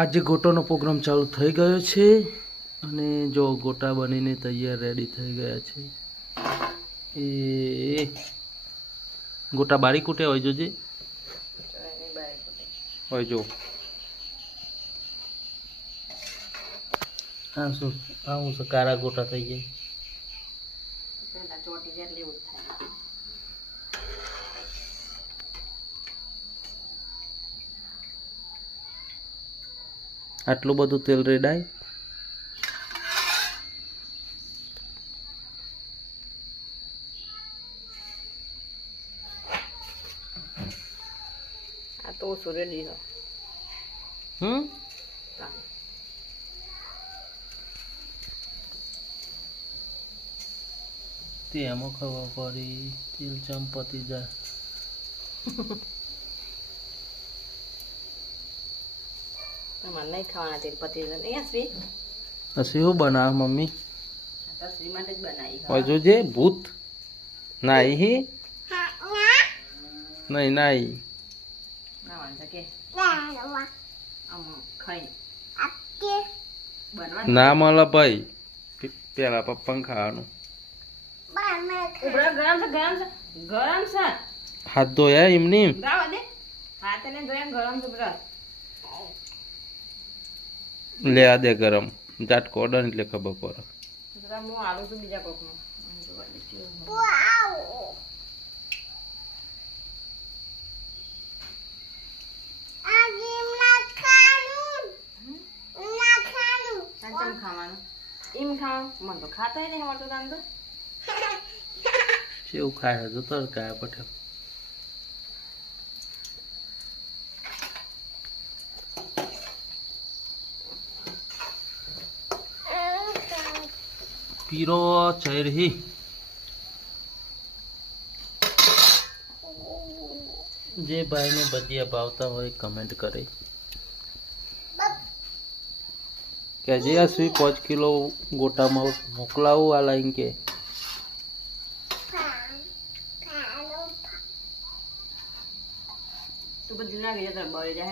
આજે ગોટાનો પ્રોગ્રામ ચાલુ થઈ ગયો છે અને જો ગોટા બનીને તૈયાર રેડી થઈ ગયા છે. એ ગોટા બારી કૂટે હોય જોજે હોય જો. હા શું આવું છે કારા ગોટા થઈ જાય. આટલું બધું તેલ રેડાય. આ તો રેડી હો. તે એમાં ખબર પડી તેલ ચંપતી જાય. તમારે નહીં ખાવાના તેલ પતી જાય નહીં હસવી. હસવી શું બનાવે મમ્મી? હસવી માટે જ બનાવી. હોય જોજે ભૂત નાઈ હી નહીં નાઈ ના મળે ભાઈ. પેલા પપ્પાને ખાવાનું. ગરમ છે. હાથ ધોયા એમની હાથ ને ધોયા ગરમ છે બ્રશ. લે આ દે ગરમ ઝાટકો અડે એટલે ખબર પડે. હું આલું છું બીજા કોકનું. ખાવાનું એમ ખાવાનું મને તો ખાતા નહીં આવડતું તાન તો. કેવું ખાય તો તરકાયા પઠે. પીરો ચૈરહી જે ભાઈને ભજીયા ભાવતા હોય કમેન્ટ કરે કે જે આ સ્વી 5 કિલો ગોટામાં મોકલાવું આ લાઈન કે તું બધું નાખી જતા બળી જાય.